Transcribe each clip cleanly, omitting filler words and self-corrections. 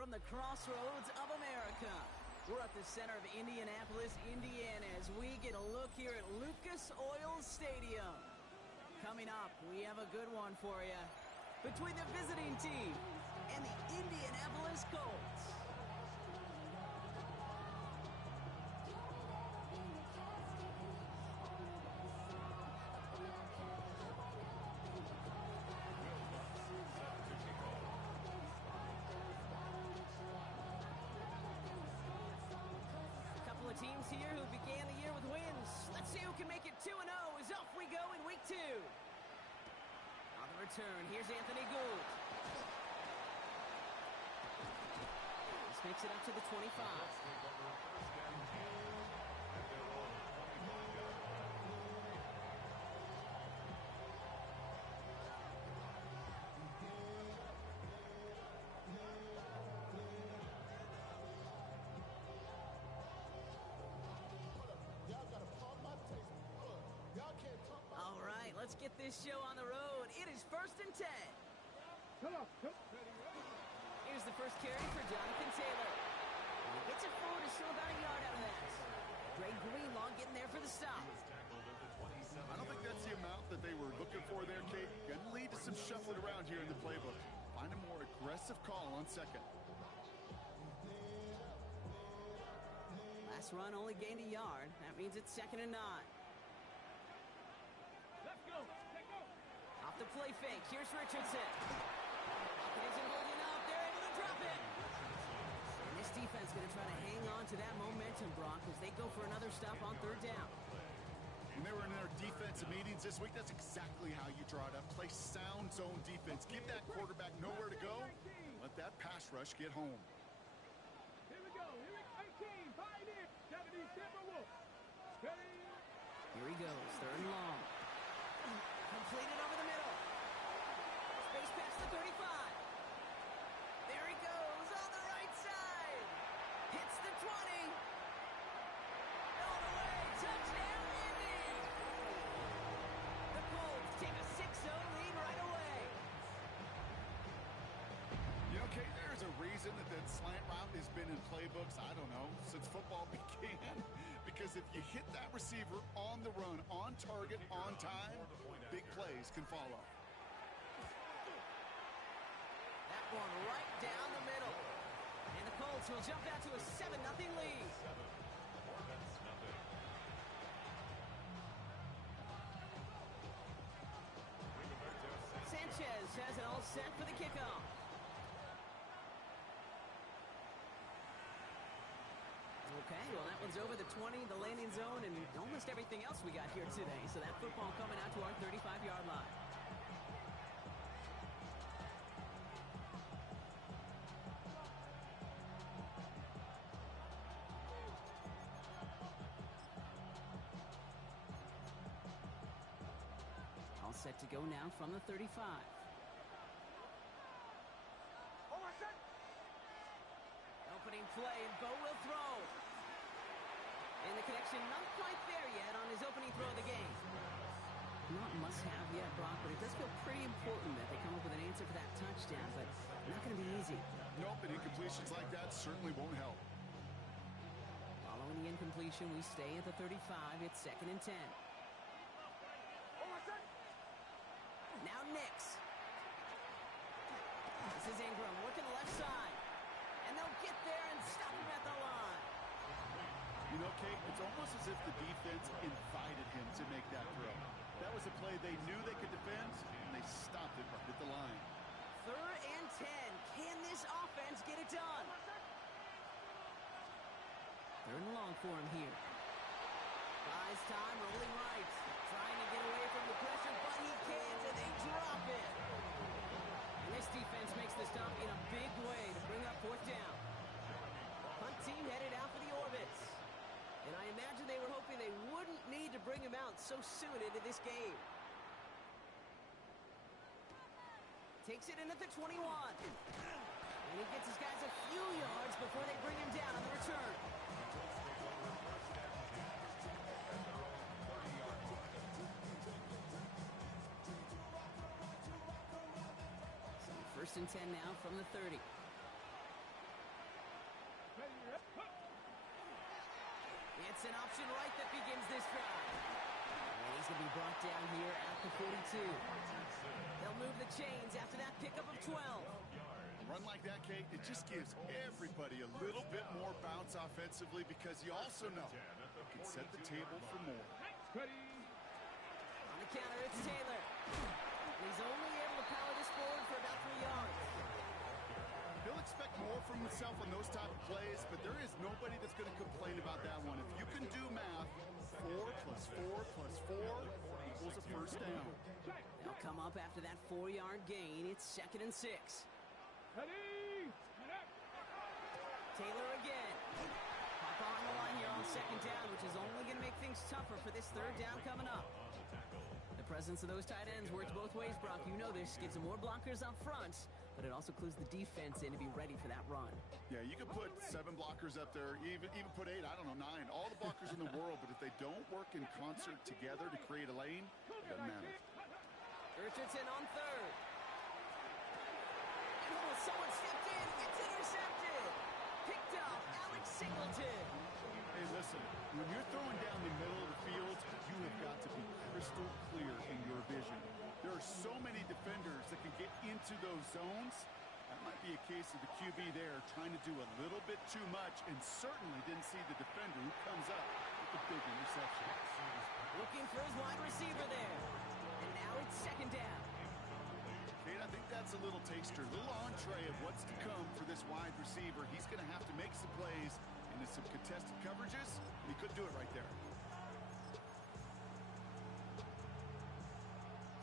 from the crossroads of America. We're at the center of Indianapolis, Indiana, as we get a look here at Lucas Oil Stadium. Coming up, we have a good one for you between the visiting team and the Indianapolis Colts. Teams here who began the year with wins. Let's see who can make it 2-0 as off we go in week 2. On the return, here's Anthony Gould. This makes it up to the 25. All right, let's get this show on the road. It is 1st and 10. Here's the first carry for Jonathan Taylor. He gets it forward to still about a yard out of that. Dre Greenlaw getting there for the stop. I don't think that's the amount that they were looking for there, Kate. Going to lead to some shuffling around here in the playbook. Find a more aggressive call on second. Last run only gained a yard. That means it's 2nd and 9. Let's go. Let's go. Off the play fake. Here's Richardson. Pocket isn't holding up. They're able to drop it. And this defense going to try to hang on to that momentum, Brock, as they go for another stop on 3rd down. When they were in their defensive meetings this week, that's exactly how you draw it up. Play sound zone defense. Give that quarterback nowhere to go. Let that pass rush get home. Here we go. Here we go. 18. Pioneer. 70 Timberwolves. Ready. Here he goes. 3rd and long. Completed over the middle. Space past the 35. There he goes on the right side. Hits the 20. All the way. Touchdown, Indy. The Colts take a 6-0 lead right away. You know, Kate, there's a reason that slant route has been in playbooks, I don't know, since football began. Because if you hit that receiver on the run, on target, on time, big plays can follow. That one right down the middle. And the Colts will jump out to a 7-0 lead. Sanchez has it all set for the kickoff. Okay, well, that one's over the 20, the landing zone, and almost everything else we got here today. So that football coming out to our 35-yard line. All set to go now from the 35. Opening play, and Bo will throw. And the connection not quite there yet on his opening throw of the game. Not must-have yet, Brock, but it does feel pretty important that they come up with an answer for that touchdown, but not going to be easy. Nope, and incompletions like that certainly won't help. Following the incompletion, we stay at the 35. It's 2nd and 10. Now Nix. This is Ingram working the left side. And they'll get there and stop him at the line. You know, Kate, it's almost as if the defense invited him to make that throw. That was a play they knew they could defend, and they stopped it right at the line. 3rd and 10. Can this offense get it done? 3rd and long for him here. Buys time, rolling right. Trying to get away from the pressure, but he can't, and they drop it. And this defense makes the stop in a big way to bring up 4th down. Hunt team headed out for the Orbits. And I imagine they were hoping they wouldn't need to bring him out so soon into this game. Takes it in at the 21. And he gets his guys a few yards before they bring him down on the return. So 1st and 10 now from the 30. It's an option right that begins this drive. And he's going to be brought down here at the 42. They'll move the chains after that pickup of 12. A run like that, Kate, it just gives everybody a little bit more bounce offensively because you also know it can set the table for more. Ready. On the counter, it's Taylor. And he's only able to power this forward for about 3 yards. He'll expect more from himself on those type of plays, but there is nobody that's going to complain about that one. If you can do math, 4 plus 4 plus 4 equals a first down. They'll come up after that 4-yard gain. It's 2nd and 6. Ready. Taylor again. Pop on the line here on 2nd down, which is only going to make things tougher for this 3rd down coming up. The presence of those tight ends works both ways, Brock. You know this. Gives them more blockers up front, but it also clues the defense in to be ready for that run. Yeah, you can put 7 blockers up there, even put 8, I don't know, 9. All the blockers in the world, but if they don't work in concert together to create a lane, it doesn't matter. Richardson on 3rd. Oh, someone stepped in. It's intercepted. Picked up Alex Singleton. Hey, listen, when you're throwing down the middle of the field, you have got to be crystal clear in your vision. There are so many defenders that can get into those zones. That might be a case of the QB there trying to do a little bit too much and certainly didn't see the defender who comes up with the big interception. Looking for his wide receiver there. And now it's 2nd down. Kate, I think that's a little taster, a little entree of what's to come for this wide receiver. He's going to have to make some plays into some contested coverages, and he couldn't do it right there.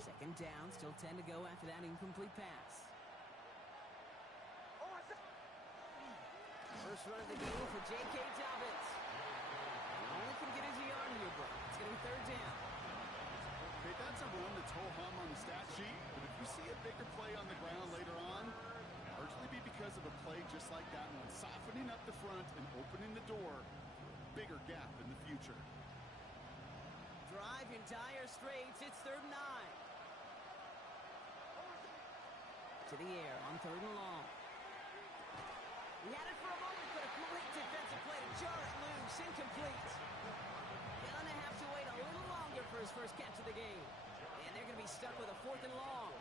2nd down, still 10 to go after that incomplete pass. First run of the game for J.K. Dobbins. Only can get his yard here, bro. It's going to be 3rd down. Okay, that's a run that's ho-hum on the stat sheet, but if you see a bigger play on the ground later on, largely be because of a play just like that one, softening up the front and opening the door for a bigger gap in the future. Drive in dire straits. It's 3rd and 9. To the air on 3rd and long. He had it for a moment, but a great defensive play to jar it loose. Incomplete. Gonna have to wait a little longer for his first catch of the game. And they're going to be stuck with a 4th and long.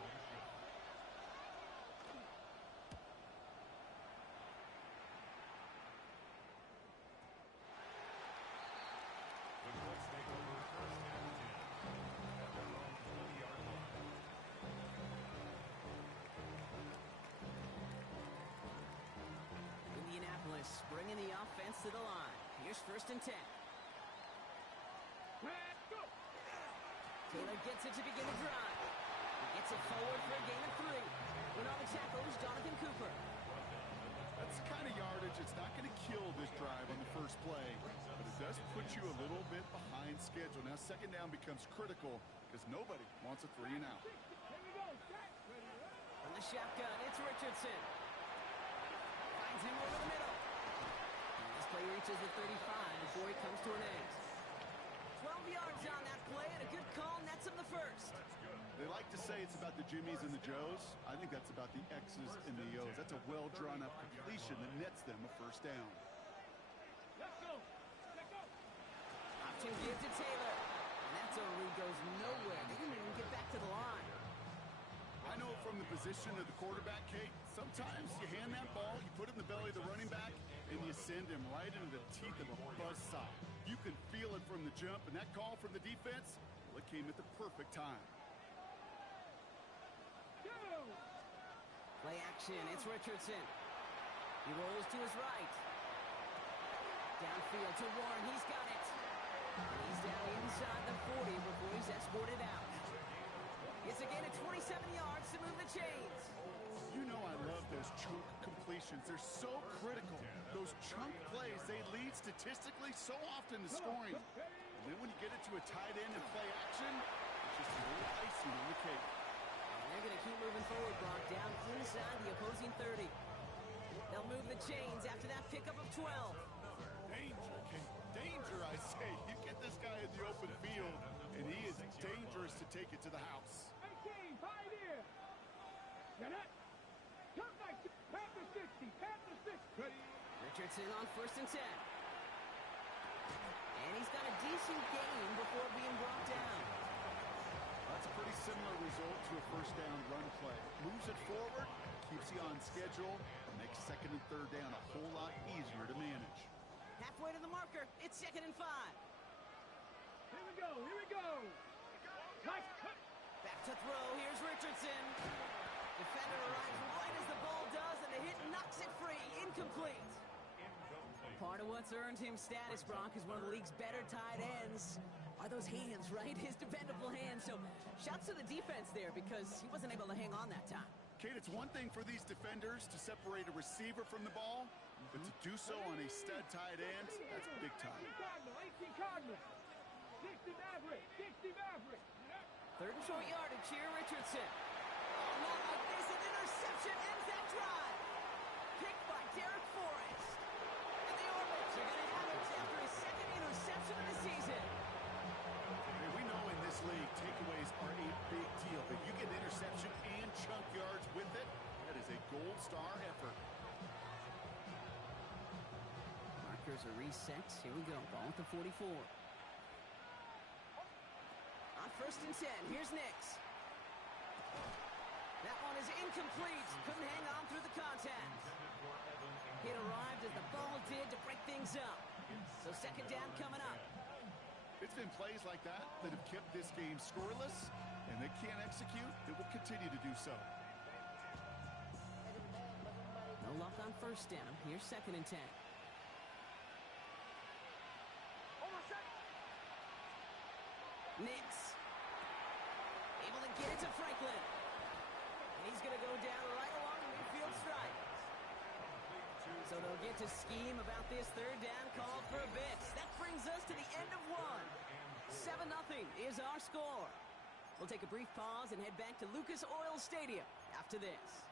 Indianapolis bringing the offense to the line. Here's 1st and 10. Let's go. Taylor gets it to begin the drive. He gets it forward for a gain of 3. In on the tackle is Jonathan Cooper. That's the kind of yardage, it's not going to kill this drive on the first play, but it does put you a little bit behind schedule. Now 2nd down becomes critical because nobody wants a 3 and out. Here we go. Set. Ready. From the shotgun, it's Richardson. Finds him over the middle. And this play reaches the 35 before he comes to an end. 12 yards on that play and a good call nets him the first. They like to say it's about the Jimmies and the Joes. I think that's about the X's and the O's. That's a well-drawn-up completion that nets them a 1st down. Let's go. Let's go. Option give to Taylor. And that zone read goes nowhere. They didn't even get back to the line. I know from the position of the quarterback, Kate, sometimes you hand that ball, you put it in the belly of the running back, and you send him right into the teeth of a buzzsaw. You can feel it from the jump, and that call from the defense, well, it came at the perfect time. Go. Play action, it's Richardson. He rolls to his right. Downfield to Warren, he's got it. And he's down inside the 40 before he's escorted out. It's a gain of 27 yards to move the chains. You know I love those chunk completions. They're so critical. Those chunk plays, they lead statistically so often to scoring. And then when you get it to a tight end and play action, it's just a little icing on the cake. And they're going to keep moving forward, Brock, down inside the opposing 30. They'll move the chains after that pickup of 12. Danger, Kate. Danger, I say. You get this guy in the open field, and he is dangerous to take it to the house. 18, Pioneer. Get it. Come back. Panther 60. Panther 60. Ready. Richardson on 1st and 10. And he's got a decent gain before being brought down. That's a pretty similar result to a first down run play. Moves it forward, keeps you on schedule, makes second and third down a whole lot easier to manage. Halfway to the marker. It's 2nd and 5. Here we go. Here we go. Nice cut. Back to throw. Here's Richardson. Defender arrives right as the ball does, and the hit knocks it free. Incomplete. Part of what's earned him status, Brock, is one of the league's better tight ends. Are those hands, right? His dependable hands. So shouts to the defense there because he wasn't able to hang on that time. Kate, it's one thing for these defenders to separate a receiver from the ball, but to do so on a stud tight end, that's big time. 18 Cardinals. 60 Maverick. 60 Maverick. 3rd and short yardage here, Richardson. Oh, not like this. An interception ends that drive. Picked by Derek Forrest. And the Orbits are going to have it after his 2nd interception of the season. Hey, we know in this league, takeaways are a big deal, but you get interception and chunk yards with it, that is a gold star effort. Markers are reset. Here we go. Ball at the 44. On 1st and 10, here's Nix. That one is incomplete. Couldn't hang on through the contact. It arrived as the ball did to break things up. So 2nd down coming up. It's been plays like that that have kept this game scoreless, and they can't execute. They will continue to do so. No luck on 1st down. Here's 2nd and 10. Nix. Able to get it to Franklin. And he's going to go down right along the midfield stripe. So they'll get to scheme about this 3rd down call for a bit. That brings us to the end of one. 7-0 is our score. We'll take a brief pause and head back to Lucas Oil Stadium after this.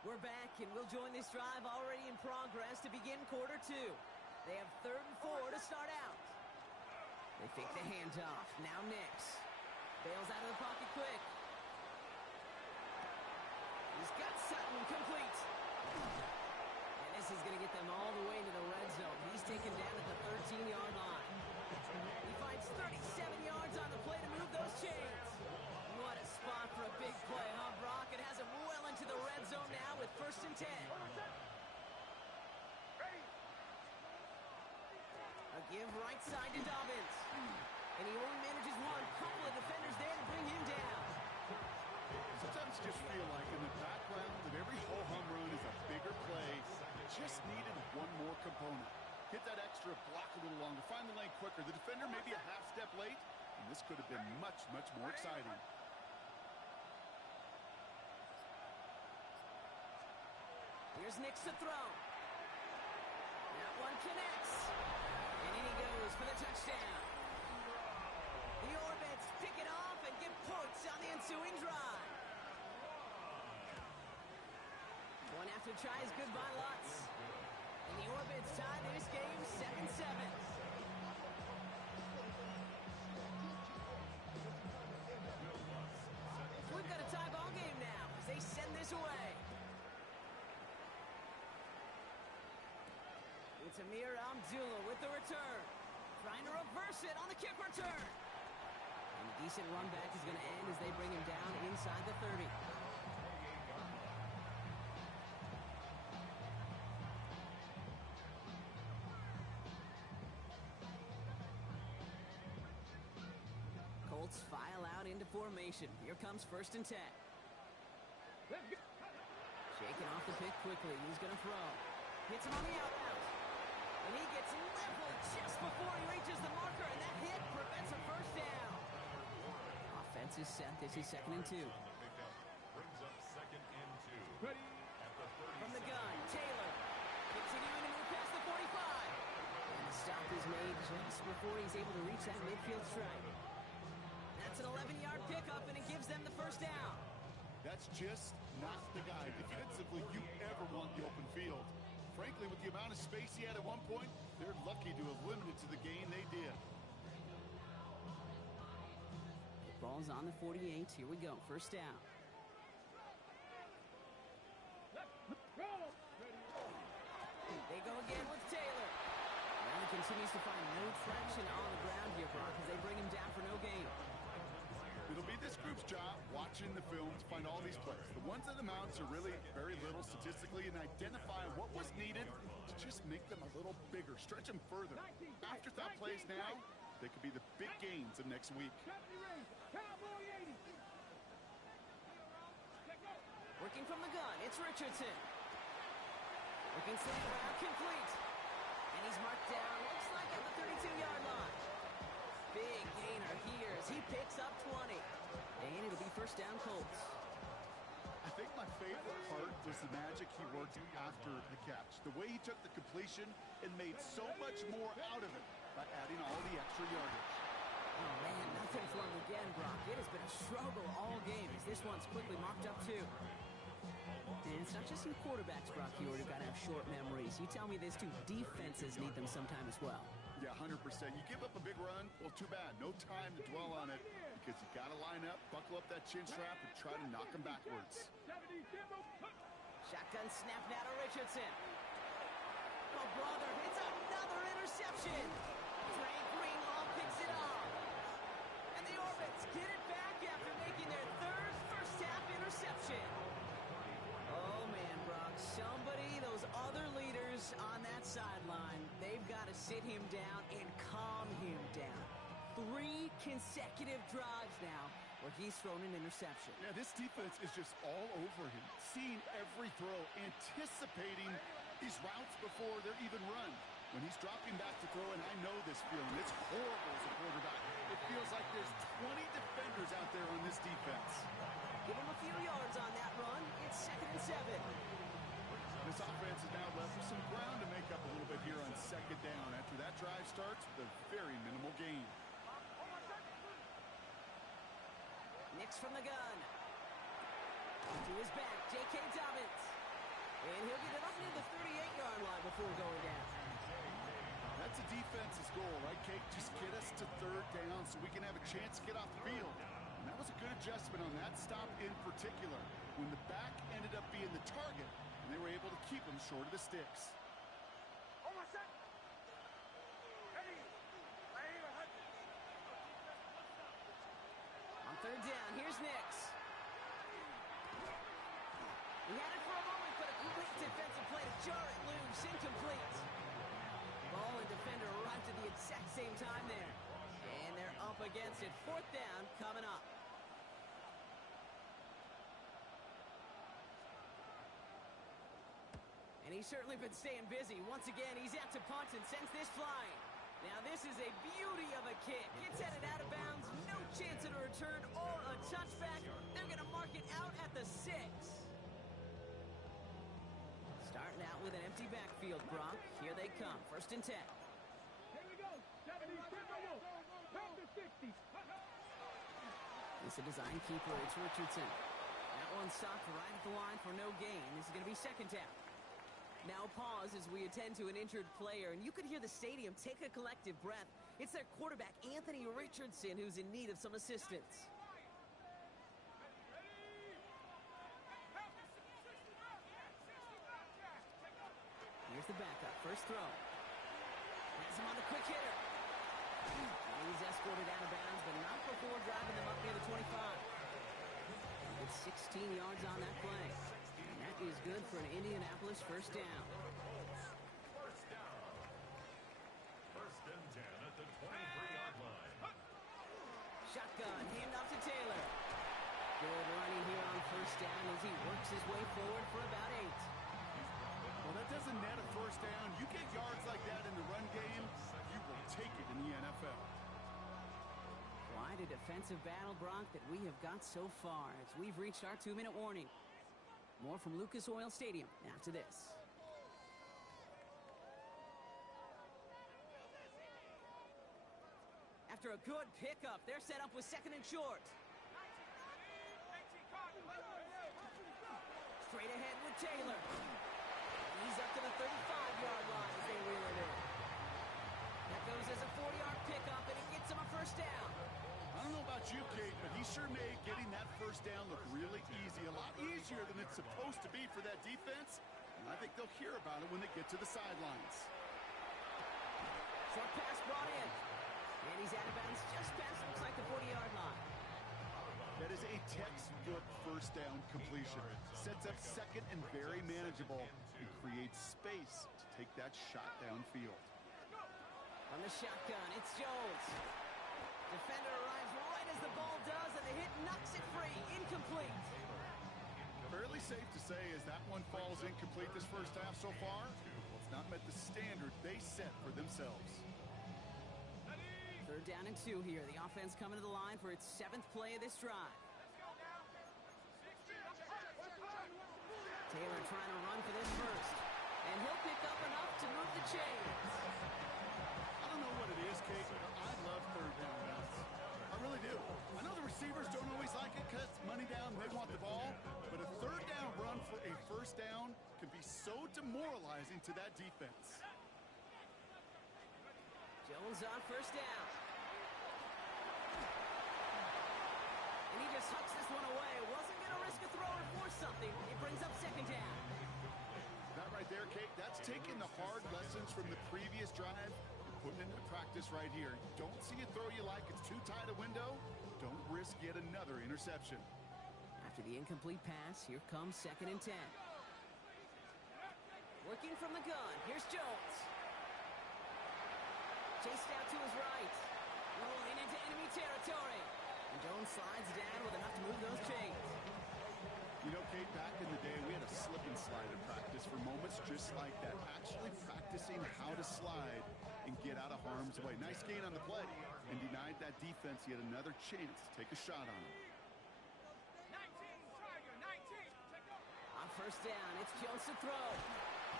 We're back, and we'll join this drive already in progress to begin quarter 2. They have 3rd and 4 to start out. They fake the handoff. Now Nix. Bails out of the pocket quick. He's got Sutton complete. And this is going to get them all the way into the red zone. He's taken down at the 13-yard line. He finds 37 yards on the play to move those chains. What a spot for a big play, huh, Brock? It has him well into the red zone now with 1st and 10. A give right side to Dobbins. And he only manages one. Couple of defenders there to bring him down. Sometimes you just feel like in the background of every ho-hum run is a bigger play. Just needed one more component. Hit that extra block a little longer. Find the lane quicker. The defender may be a half step late, and this could have been much, much more exciting. Here's Nix to throw. That one connects. And in he goes for the touchdown. The Orbits pick it off and get points on the ensuing drive. One after tries good by Lutz. And the Orbits tie this game 7-7. We've got a tie ball game now as they send this away. It's Amir Abdullah with the return. Trying to reverse it on the kick return. And a decent run back is going to end as they bring him down inside the 30. Colts file out into formation. Here comes 1st and 10. Shaking off the pick quickly. He's going to throw. Hits him on the out route. And he gets leveled just before he reaches the marker, and that hit prevents a 1st down. Offense is set. This is 2nd and 2. Ready. From the gun, Taylor. Continuing to move past the 45. And the stop is made just before he's able to reach that midfield strike. That's an 11-yard pickup, and it gives them the 1st down. That's just not the guy defensively you ever want the open field. Frankly, with the amount of space he had at one point, they're lucky to have limited to the gain they did. The ball's on the 48. Here we go. 1st down. continues to find no traction on the ground here, Brock, as they bring him down for no gain. It'll be this group's job watching the film to find all these plays. The ones that amount to really very little statistically and identify what was needed to just make them a little bigger, stretch them further. Afterthought plays now, they could be the big gains of next week. Working from the gun, it's Richardson. Looking slant around, complete. And he's marked down, looks like at the 32-yard line. Big gainer here as he picks up 20. And it'll be first down Colts. I think my favorite part was the magic he worked after the catch. The way he took the completion and made so much more out of it by adding all the extra yardage. Oh, man, nothing for him again, Brock. It has been a struggle all game as this one's quickly marked up too. And it's not just some quarterbacks, Brock, here who've got to have short memories. You tell me these two defenses need them sometime as well. Yeah, 100%. You give up a big run, well, too bad. No time to dwell on it because you got to line up, buckle up that chin strap, and try to knock them backwards. Shotgun snap now to Richardson. Oh, brother, it's another interception. Trey Greenlaw picks it off. And the Orbits get it back after making their third first-half interception. Oh, man, Brock, those other leaders on that sideline, they've got to sit him down and calm him down. 3 consecutive drives now where he's thrown an interception. Yeah, this defense is just all over him, seeing every throw, anticipating these routes before they're even run. When he's dropping back to throw, and I know this feeling, it's horrible as a quarterback. It feels like there's 20 defenders out there on this defense. Give him a few yards on that run. It's 2nd and 7. This offense is now left with some ground to make up a little bit here on 2nd down after that drive starts with a very minimal gain. Nix from the gun. To his back, J.K. Dobbins. And he'll get it up near the 38-yard line before going down. That's a defense's goal, right, Kate? Just get us to 3rd down so we can have a chance to get off the field. And that was a good adjustment on that stop in particular, when the back ended up being the target, and they were able to keep him short of the sticks. On 3rd down, here's Nix. He had it for a moment, but a quick defensive play to jar it loose, incomplete. Ball and defender arrived at the exact same time there. And they're up against it. 4th down coming up. And he's certainly been staying busy. Once again, he's out to punt and sends this flying. Now this is a beauty of a kick. Gets headed out of bounds. No chance at a return or a touchback. They're going to mark it out at the 6. Starting out with an empty backfield, Brock. Here they come. 1st and 10. Here we go. 70, Timberwolves. Back to 60. It's a design keeper. It's Richardson. That one stopped right at the line for no gain. This is going to be 2nd down. Now pause as we attend to an injured player, and you could hear the stadium take a collective breath. It's their quarterback, Anthony Richardson, who's in need of some assistance. Here's the backup. First throw. Has him on the quick hitter. He's escorted out of bounds, but not before driving them up near the 25. It's 16 yards on that play. And that is good for an Indianapolis 1st down. First and 10 at the 23-yard line. Shotgun, handoff to Taylor. Good running here on 1st down as he works his way forward for about 8. Well, that doesn't net a 1st down. You get yards like that in the run game, you will take it in the NFL. Quite a defensive battle, Brock, that we have got so far as we've reached our 2-minute warning. More from Lucas Oil Stadium after this. After a good pickup, they're set up with 2nd and short. Straight ahead with Taylor. He's up to the 35-yard line as they reel it in. That goes as a 40-yard pickup, and it gets him a 1st down. I don't know about you, Kate, but he sure made getting that 1st down look really easy. A lot easier than it's supposed to be for that defense. And I think they'll hear about it when they get to the sidelines. Short pass brought in. And he's out of bounds just past, looks like the 40-yard line. That is a textbook first down completion. Sets up second and very manageable and creates space to take that shot downfield. On the shotgun, it's Jones. Defender arrives right as the ball does, and the hit knocks it free. Incomplete. Fairly safe to say as that one falls incomplete this first half so far, it's not met the standard they set for themselves. 3rd down and 2 here. The offense coming to the line for its 7th play of this drive. Taylor trying to run for this first. And he'll pick up enough to move the chains. I don't know what it is, Kate, but I love 3rd down runs. I really do. I know the receivers don't always like it because money down, they want the ball. But a 3rd down run for a first down can be so demoralizing to that defense. Jones on 1st down. And he just hucks this one away. Wasn't going to risk a throw and force something. It brings up 2nd down. That right there, Kate, that's taking the hard lessons from the previous drive and putting it into practice right here. You don't see a throw you like, it's too tight a window. Don't risk yet another interception. After the incomplete pass, here comes 2nd and 10. Working from the gun, here's Jones. Chased out to his right. Rolling into enemy territory. And Jones slides down with enough to move those chains. You know, Kate, back in the day, we had a slip and slide in practice for moments just like that. Actually practicing how to slide and get out of harm's way. Nice gain on the play and denied that defense yet another chance to take a shot on him. 19, Tiger, 19. On 1st down, it's Jones to throw.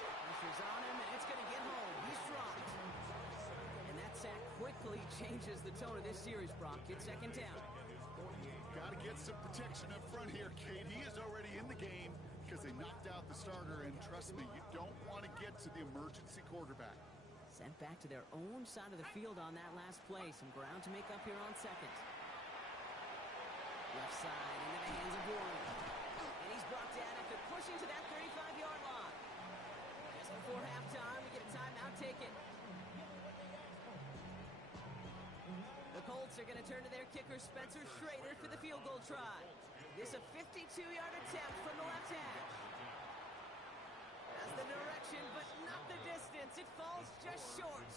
Pressure's on him, and it's going to get home. He's dropped. And that sack quickly changes the tone of this series, Brock. It's 2nd down. Got to get some protection up front here, Kate. He is already in the game because they knocked out the starter, and trust me, you don't want to get to the emergency quarterback. Sent back to their own side of the field on that last play. Some ground to make up here on 2nd. Left side into the hands of Warren. And he's brought down after pushing to that 35-yard line. Just before halftime, we get a timeout taken. The Colts are going to turn to their kicker, Spencer Schrader, for the field goal try. This a 52-yard attempt from the left hash. Has the direction, but not the distance. It falls just short.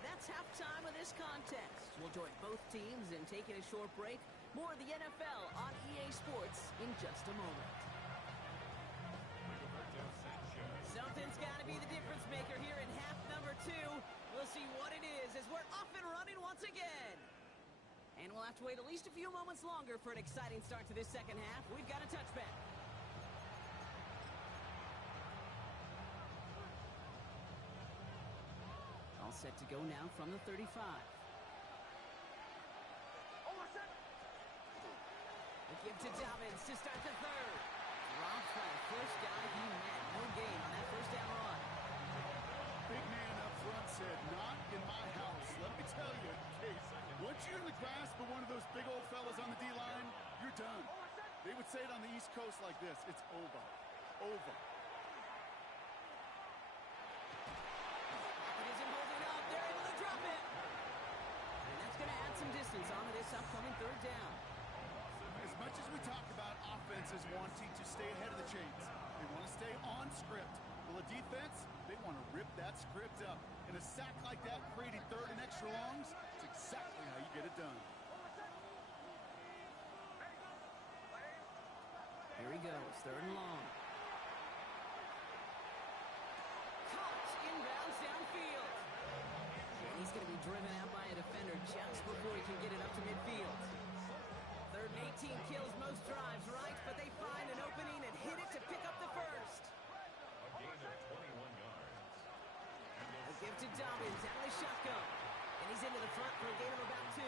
That's halftime of this contest. We'll join both teams in taking a short break. More of the NFL on EA Sports in just a moment. Something's got to be the difference maker here in half number 2. We'll see what it is as we're off and running once again. And we'll have to wait at least a few moments longer for an exciting start to this 2nd half. We've got a touchback. All set to go now from the 35. The give to Dobbins to start the 3rd. Dropped by the first guy he met. No gain on that 1st down run. Big man up front said, not in my house. Let me tell you, Case, once you're in the grasp of one of those big old fellas on the D-line, you're done. They would say it on the East Coast like this. It's over. Over. It isn't holding up. They're able to drop it. And that's going to add some distance onto this upcoming 3rd down. As much as we talk about offenses wanting to stay ahead of the chains, they want to stay on script. Well, a defense, they want to rip that script up. And a sack like that, creating 3rd and extra longs, it's exactly how you get it done. Here he goes, 3rd and long. Caught inbounds downfield. And he's going to be driven out by a defender just before he can get it up to midfield. 3rd and 18 kills most drives, right? But they find an opening and hit it to pick up the 1st. A gain of 21 yards. A give to Dobbins out of the shotgun. And he's into the front for a gain of about 2.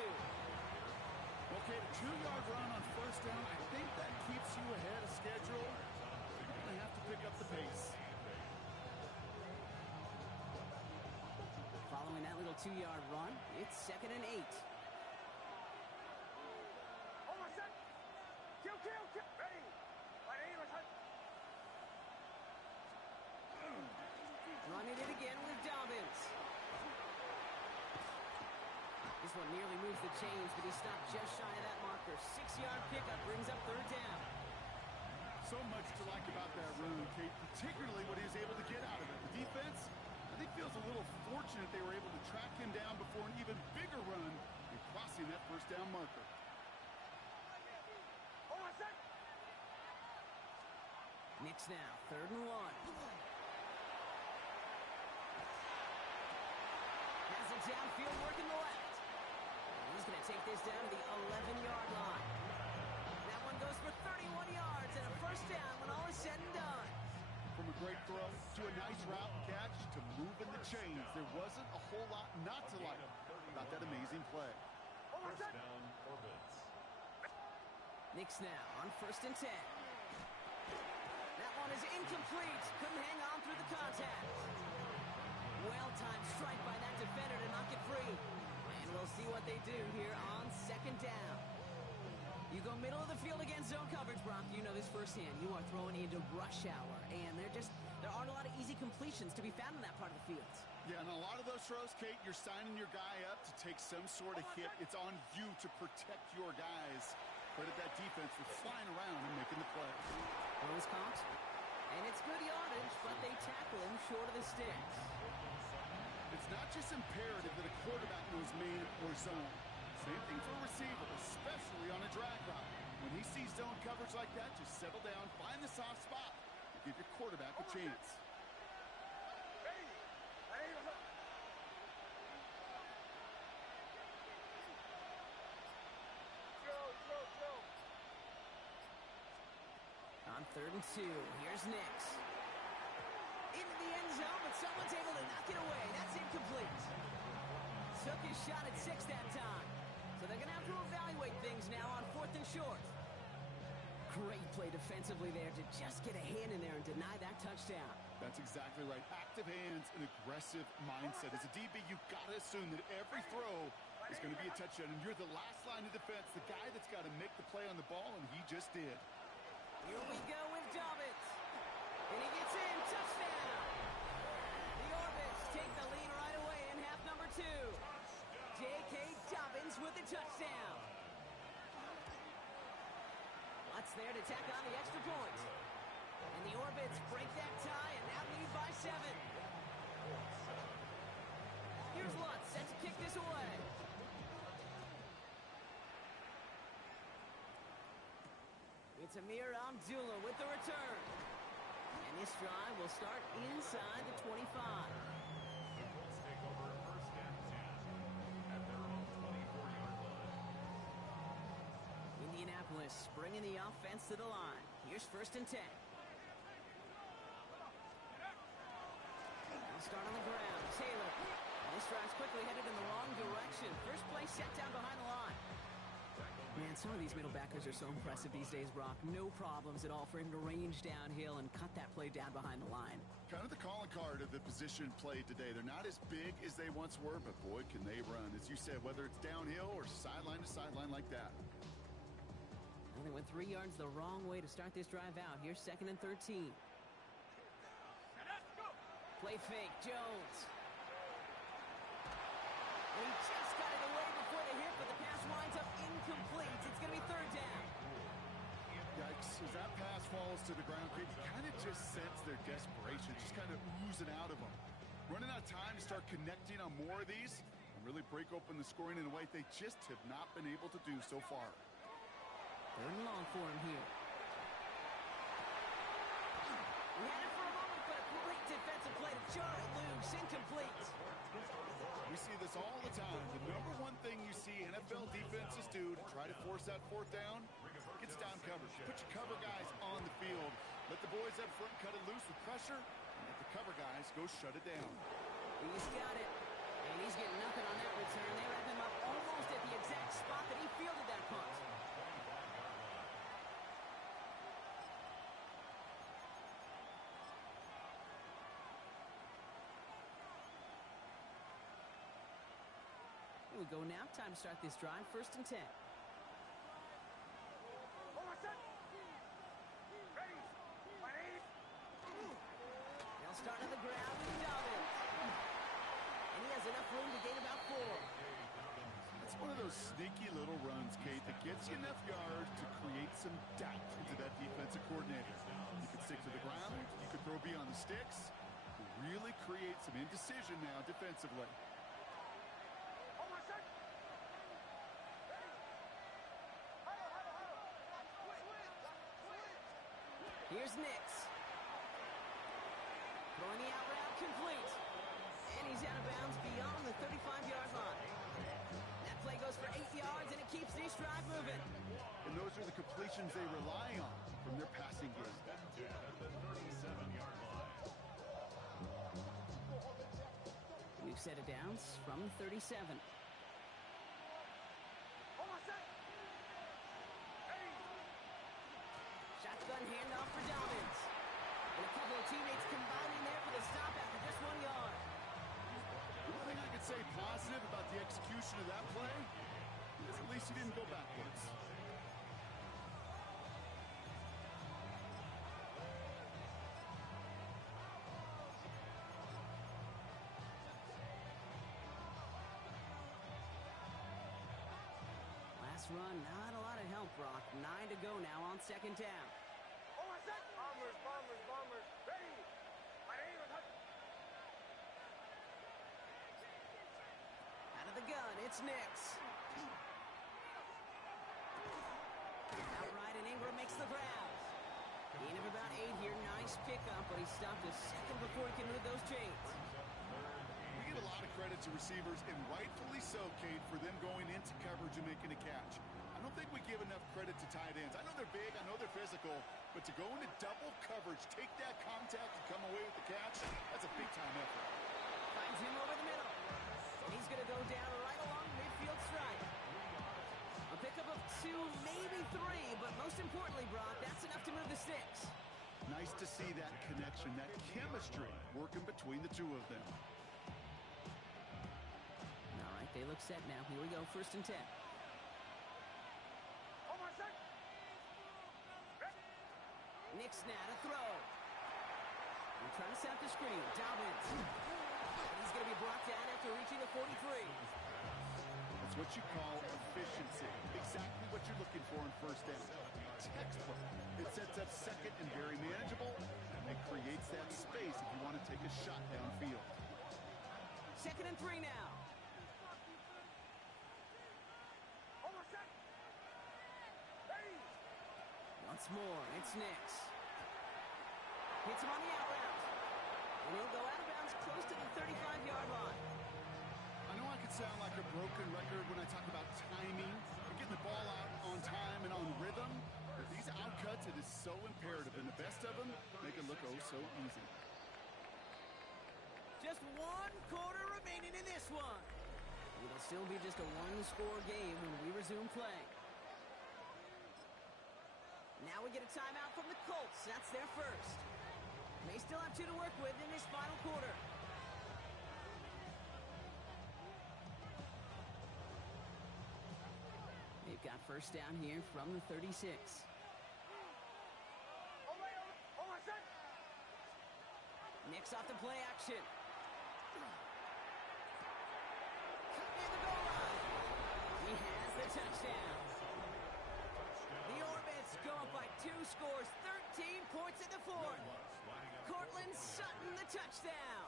Okay, a 2-yard run on 1st down, I think that keeps you ahead of schedule. You're going to have to pick up the pace. Following that little 2-yard run, it's 2nd and 8. Running it again with Dobbins. This one nearly moves the chains, but he stopped just shy of that marker. 6-yard pickup brings up third down. So much to like about that run, Kate, particularly what he was able to get out of it. The defense, I think, feels a little fortunate they were able to track him down before an even bigger run and crossing that first down marker. Knicks now, 3rd and 1. Has it downfield, working the left. And he's going to take this down to the 11-yard line. That one goes for 31 yards and a first down when all is said and done. From a great throw to a nice route and catch to moving the chains, there wasn't a whole lot not to like about that amazing play. First down, Orbits. Knicks now on 1st and 10. That one is incomplete. Couldn't hang on through the contact. Well-timed strike by that defender to knock it free. And we'll see what they do here on 2nd down. You go middle of the field against zone coverage, Brock. You know this firsthand. You are throwing into rush hour. And there aren't a lot of easy completions to be found in that part of the field. Yeah, and a lot of those throws, Kate, you're signing your guy up to take some sort of hit. It's on you to protect your guys. Credit that defense for flying around and making the play. Well, it's caught. And it's good yardage, but they tackle him short of the sticks. It's not just imperative that a quarterback knows man or zone. Same thing for a receiver, especially on a drag route. When he sees zone coverage like that, just settle down, find the soft spot, and give your quarterback a chance. On 3rd and 2, here's Nix. Into the end zone, but someone's able to knock it away. That's incomplete. Took his shot at 6 that time. So they're going to have to evaluate things now on 4th and short. Great play defensively there to just get a hand in there and deny that touchdown. That's exactly right. Active hands and aggressive mindset. As a DB, you've got to assume that every throw is going to be a touchdown, and you're the last line of defense, the guy that's got to make the play on the ball, and he just did. Here we go with Dobbins. And he gets in. Touchdown. The Orbits take the lead right away in half number 2. J.K. Dobbins with the touchdown. Lutz there to tack on the extra point. And the Orbits break that tie and now lead by 7. Here's Lutz set to kick this away. It's Amir Abdullah with the return. And this drive will start inside the 25. Let's take over 1st and 10 at their own 24-yard line. Indianapolis bringing the offense to the line. Here's 1st and 10. They'll start on the ground. Taylor. This drive's quickly headed in the wrong direction. First play set down behind the line. Man, some of these middle backers are so impressive these days, Brock. No problems at all for him to range downhill and cut that play down behind the line. Kind of the calling card of the position played today. They're not as big as they once were, but boy, can they run. As you said, whether it's downhill or sideline to sideline like that. Well, they went 3 yards the wrong way to start this drive out. Here's 2nd and 13. Play fake, Jones. And he just got it away before the hit, but the pass winds up incomplete. It's going to be 3rd down. Yikes. As that pass falls to the ground, you kind of just sense their desperation, just kind of oozing out of them. Running out of time to start connecting on more of these and really break open the scoring in a way they just have not been able to do so far. 3rd and long for him here. We had it for a moment, but a great defensive play to jar it loose. Incomplete. We see this all the time. The number one thing you see NFL defenses do to try to force that 4th down, gets down coverage. Put your cover guys on the field. Let the boys up front cut it loose with pressure, and let the cover guys go shut it down. He's got it. And he's getting nothing on that return. They wrap him up almost at the exact spot that he fielded that punt. Here we go now. Time to start this drive. 1st and 10. They'll start on the ground with Dobbins. And he has enough room to gain about 4. Let's One of those sneaky little runs, Kate, that gets you enough yards to create some doubt into that defensive coordinator. You could stick to the ground, you could throw beyond the sticks, really create some indecision now defensively. Here's Nix. Throwing the out route complete. And he's out of bounds beyond the 35-yard line. That play goes for 8 yards, and it keeps this drive moving. And those are the completions they rely on from their passing game. At the 37-yard line. We've set it down from 37. Shotgun handoff for Dobbins. And a couple of teammates combining there for the stop after just 1 yard. The one thing I could say positive about the execution of that play is at least he didn't go backwards. Last run, not a lot of help, Brock. 9 to go now on second down. Bombers, ready. Out of the gun, it's Nix. Outright, and Ingram makes the grab. Gain of about 8 here. Nice pickup, but he stopped a second before he can move those chains. We give a lot of credit to receivers, and rightfully so, Kate, for them going into coverage and making a catch. I don't think we give enough credit to tight ends. I know they're big, I know they're physical, but to go into double coverage, take that contact, and come away with the catch, that's a big-time effort. Finds him over the middle. And he's going to go down right along midfield stripe. A pickup of 2, maybe 3, but most importantly, Brock, that's enough to move the sticks. Nice to see that connection, that chemistry working between the two of them. All right, they look set now. Here we go, 1st and 10. Nix now to throw. And trying to set up the screen. Dobbins. And he's going to be brought down after reaching the 43. That's what you call efficiency. Exactly what you're looking for in 1st down. Textbook. It sets up second and very manageable, and creates that space if you want to take a shot downfield. 2nd and 3 now. Once more, it's Nix. Hits him on the out route. And he'll go out of bounds close to the 35-yard line. I know I could sound like a broken record when I talk about timing and getting the ball out on time and on rhythm, but these outcuts, it is so imperative, and the best of them make it look oh so easy. Just 1 quarter remaining in this one. It'll still be just a 1-score game when we resume play. Now we get a timeout from the Colts. That's their first. They still have 2 to work with in this final quarter. They've got 1st down here from the 36. Nix off the play action. Cut near the goal line. He has the touchdown. The Orbits go up by 2 scores, 13 points in the 4th. Cortland Sutton, the touchdown.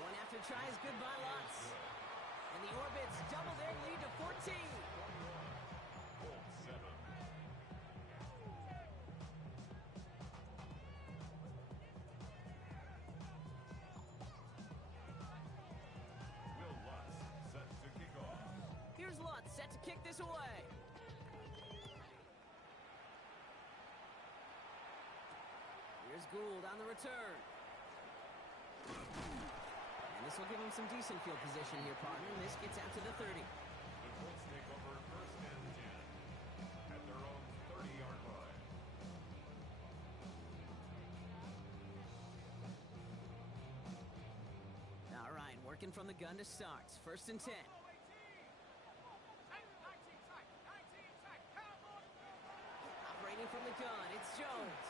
Going after try is good by Lutz. And the Orbits double their lead to 14. Will Lutz set to kick off. Here's Lutz set to kick this away. Here's Gould on the return. And this will give him some decent field position here, partner. This gets out to the 30. The Colts take over 1st and 10 at their own 30-yard line. All right, working from the gun to start. 1st and 10. Operating from the gun, it's Jones.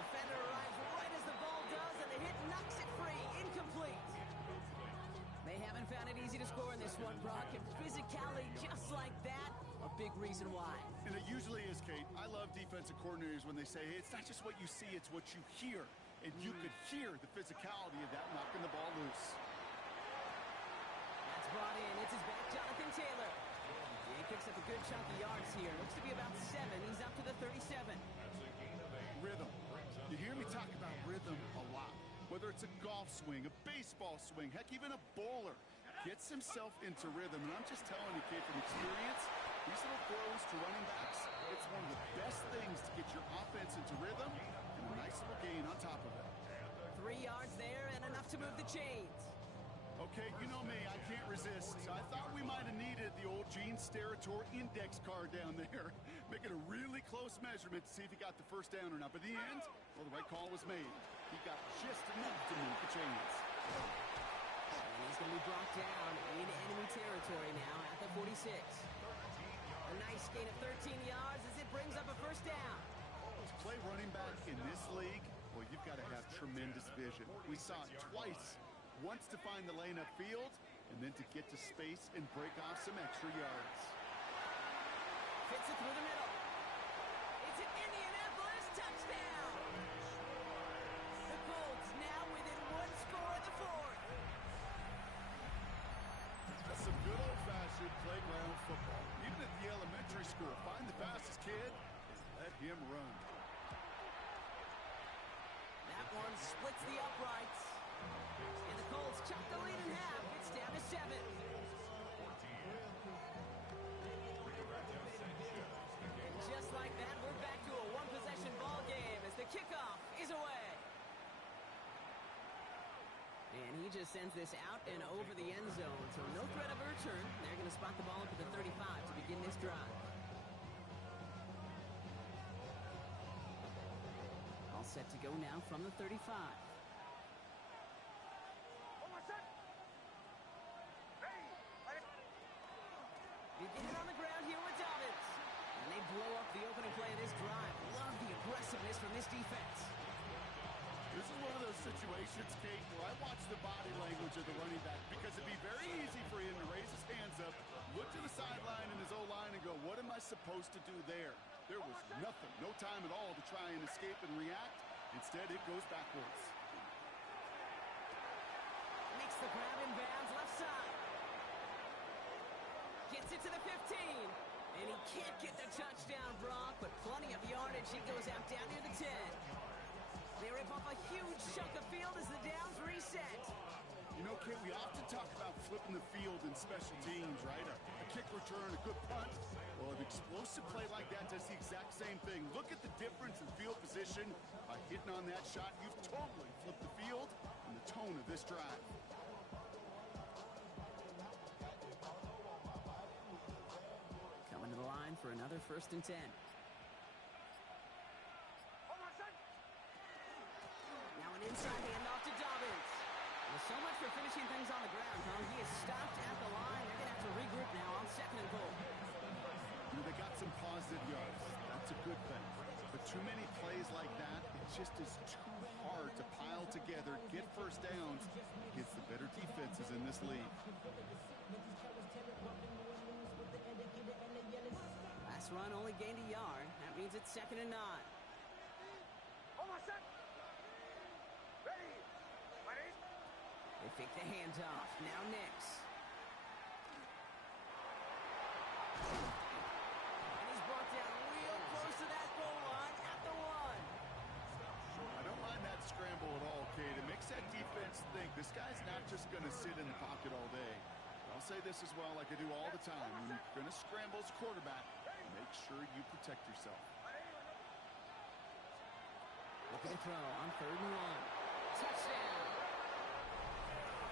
Defender arrives right as the ball does, and the hit knocks it free. Incomplete. They haven't found it easy to score in this one, Brock, and physicality just like that, a big reason why. And it usually is, Kate. I love defensive coordinators when they say, hey, it's not just what you see, it's what you hear. And you could hear the physicality of that knocking the ball loose. That's brought in. It's his back, Jonathan Taylor. He picks up a good chunk of yards here. Looks to be about 7. He's up to the 37. Rhythm. You hear me talk about rhythm a lot. Whether it's a golf swing, a baseball swing, heck, even a bowler gets himself into rhythm. And I'm just telling you, Kate, from experience, these little throws to running backs, it's one of the best things to get your offense into rhythm and a nice little gain on top of it. 3 yards there and enough to move the chains. Okay, you know me, I can't resist. I thought we might have needed the old Gene Steratore index card down there. Make it a really close measurement to see if he got the first down or not. But in the end, well, the right call was made. He got just enough to move the chains. And he's going to be brought down in enemy territory now at the 46. A nice gain of 13 yards as it brings up a first down. To play running back in this league, well, you've got to have tremendous vision. We saw it twice. Once to find the lane upfield, and then to get to space and break off some extra yards. Fits it through the middle. It's an Indianapolis touchdown. The Colts now within 1 score in the fourth. That's some good old-fashioned playground football. Even at the elementary school, find the fastest kid and let him run. That one splits the uprights. And the Colts chop the lead in half. It's down to 7. And just like that, we're back to a one-possession ball game as the kickoff is away. And he just sends this out and over the end zone, so no threat of a return. They're going to spot the ball up at the 35 to begin this drive. All set to go now from the 35. Beginning on the ground here with Dobbins. And they blow up the opening play of this drive. Love the aggressiveness from this defense. This is one of those situations, Kate, where I watch the body language of the running back because it'd be very easy for him to raise his hands up, look to the sideline in his O-line and go, what am I supposed to do there? There was nothing, no time at all to try and escape and react. Instead, it goes backwards. Makes the grab in bounds left side. Gets it to the 15. And he can't get the touchdown, Brock, but plenty of yardage. He goes out down near the 10. They rip off a huge chunk of field as the downs reset. You know, Kate, we often talk about flipping the field in special teams, right? A kick return, a good punt. Well, an explosive play like that does the exact same thing. Look at the difference in field position. By hitting on that shot, you've totally flipped the field and the tone of this drive. Coming to the line for another 1st and 10. Now an inside handoff to Dobbins. Well, so much for finishing things on the ground, huh? He is stopped at the line. They're going to have to regroup now on 2nd and goal. You know, they got some positive yards. That's a good thing. But too many plays like that, it just is too hard to pile together, get first downs against the better defenses in this league. Last run only gained a yard. That means it's 2nd and 9. They fake the handoff. Now Nix. And he's brought down real close to that goal line at the 1. I don't mind that scramble at all, Kate. It makes that defense think this guy's not just going to sit in the pocket all day. I'll say this as well, like I do all the time. When you're going to scramble as a quarterback, make sure you protect yourself. Look at the throw on 3rd and 1. Touchdown.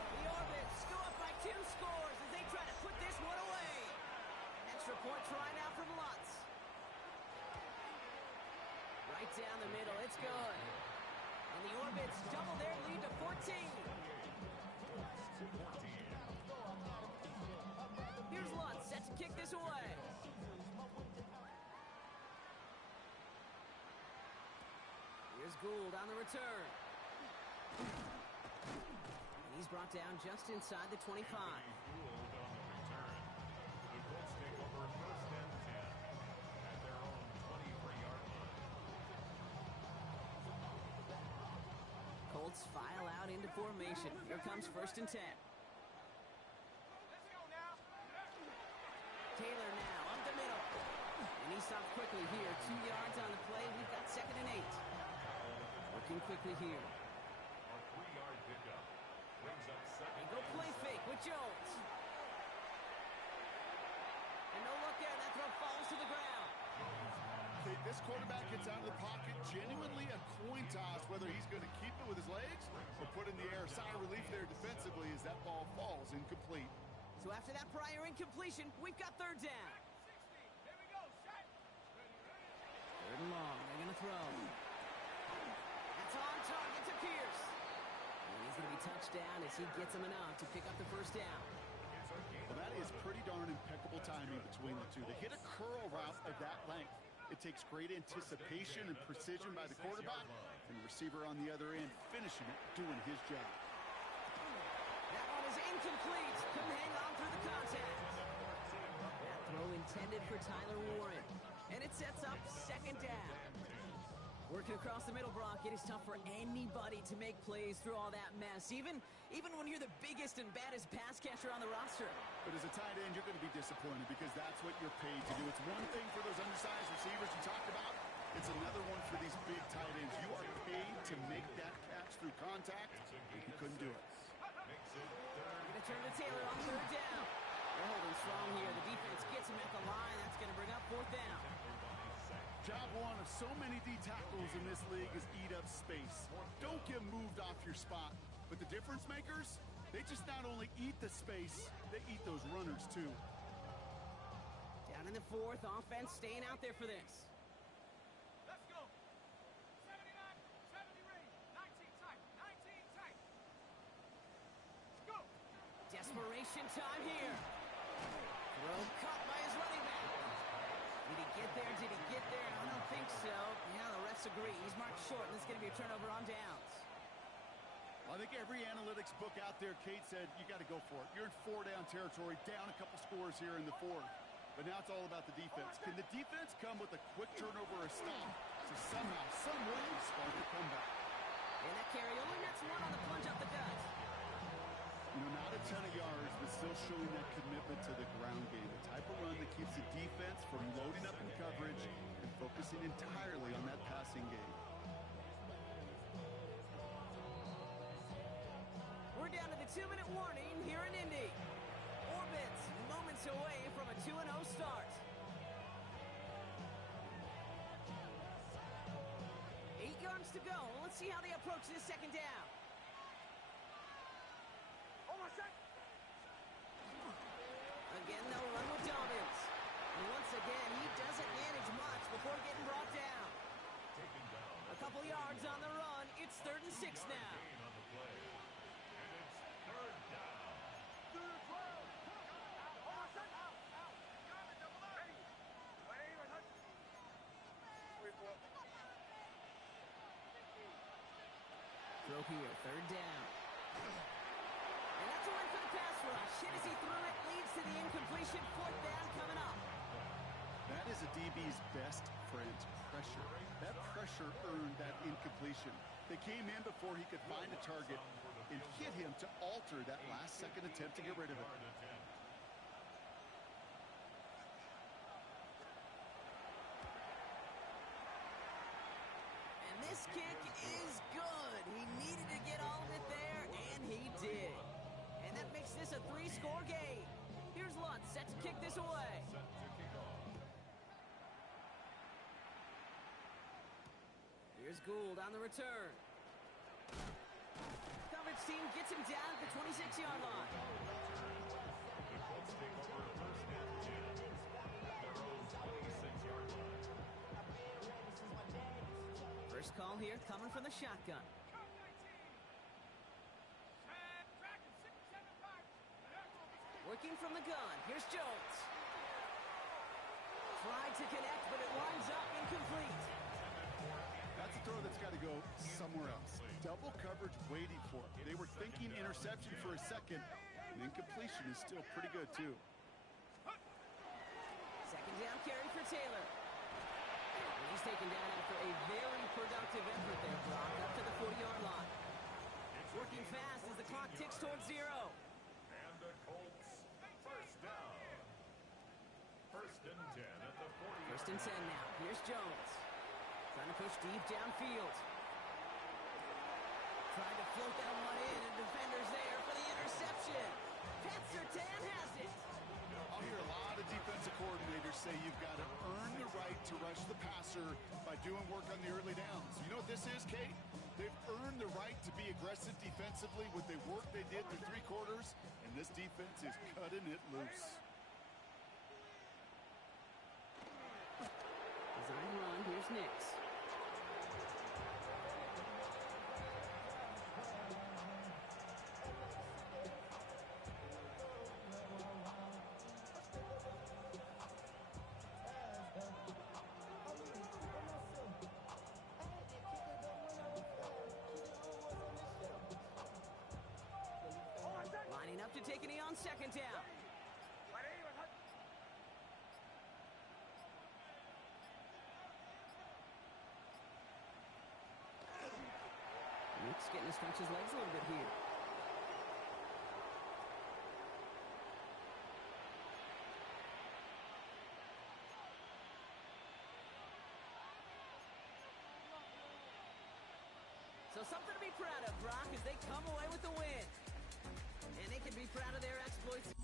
The Orbits go up by 2 scores as they try to put this one away. Extra point try now from Lutz. Right down the middle, it's good. And the Orbits double their lead to 14. Here's Lutz set to kick this away. Here's Gould on the return. And He's brought down just inside the 25. Fooled on the return. The Colts take over 1st and 10 at their own 23-yard line. Colts file out into formation. Here comes 1st and 10. Taylor now up the middle. And he stops quickly here. 2 yards on the play. We've got 2nd and 8. Working quickly here. A 3-yard pickup brings up 2nd. And go play fake with Jones. And no look there. That throw falls to the ground. Okay, this quarterback gets out of the pocket. Genuinely a coin toss whether he's going to keep it with his legs or put in the air. Sigh of relief there defensively as that ball falls incomplete. So after that prior incompletion, we've got 3rd down. 3rd and long. They're going to throw. That's on target to Pierce. And he's going to be touched down as he gets him enough to pick up the 1st down. Well, that is pretty darn impeccable timing between the two. They hit a curl route of that length. It takes great anticipation and precision by the quarterback, and the receiver on the other end finishing it, doing his job. That one is incomplete. Couldn't hang on through the contact. That throw intended for Tyler Warren. And it sets up 2nd down. Working across the middle, Brock, it is tough for anybody to make plays through all that mess, even when you're the biggest and baddest pass catcher on the roster. But as a tight end, you're going to be disappointed because that's what you're paid to do. It's one thing for those undersized receivers you talked about. It's another one for these big tight ends. You are paid to make that catch through contact, and you couldn't do it. Going to turn to Taylor on 3rd down. They're holding strong here. The defense gets him at the line. That's going to bring up 4th down. Job one of so many D tackles in this league is eat up space. Don't get moved off your spot. But the difference makers, they just not only eat the space, they eat those runners too. Down in the 4th, offense staying out there for this. Let's go. 79, 70 range, 19 tight, 19 tight. Let's go. Desperation time here. Throw caught by his running back. Did he get there? Did he get there? I don't think so. Yeah, the refs agree. He's marked short, and this is going to be a turnover on downs. I think every analytics book out there, Kate said, you got to go for it. You're in 4-down territory, down a couple scores here in the 4th. But now it's all about the defense. Can the defense come with a quick turnover or stop to somehow, some way, spark a comeback? And that carry only nets 1 on the plunge up the gut. You know, not a ton of yards, but still showing that commitment to the ground game. The type of run that keeps the defense from loading up in coverage and focusing entirely on that passing game. We're down to the 2-minute warning here in Indy. Orbits moments away from a 2-0 start. 8 yards to go. Let's see how they approach this 2nd down. Again, they'll run with Dobbins. And once again, he doesn't manage much before getting brought down. A couple yards on the run. It's 3rd and 6 now. On the play. And it's 3rd down. Throw here, 3rd down. And that's a win for the pass rush. Hit as he threw it, leads to the incompletion. 4th down coming up. That is a DB's best friend, pressure. That pressure earned that incompletion. They came in before he could find a target and hit him to alter that last-second attempt to get rid of it. And this kick is good. He needed to get all of it there, and he did. And that makes this a 3-score game. Here's Lutz set to kick this away. Here's Gould on the return. Coverage team gets him down at the 26-yard line. The Colts take over 1st and 10 at their own 26-yard line. First call here coming from the shotgun. Working from the gun. Here's Jones. Tried to connect, but it winds up incomplete. That's a throw that's got to go somewhere else. Double coverage waiting for it. They were thinking interception for a second, and incompletion is still pretty good, too. Second down carry for Taylor. And he's taken down after a very productive effort there, Brock, up to the 40-yard line. Working fast as the clock ticks towards 0. And the Colts first down. First and 10 at the 40. First and 10 now. Here's Jones. Trying to push deep downfield. Trying to float that one in, and defender's there for the interception. Pat Surtain has it. I'll hear a lot of defensive coordinators say you've got to earn the right to rush the passer by doing work on the early downs. You know what this is, Kate? They've earned the right to be aggressive defensively with the work they did through 3 quarters, and this defense is cutting it loose. Design run, here's Nix. Lining up to take a knee on second down. Nix getting to stretch his legs a little bit here. So something to be proud of, Brock, as they come away with the win. And they can be proud of their exploits.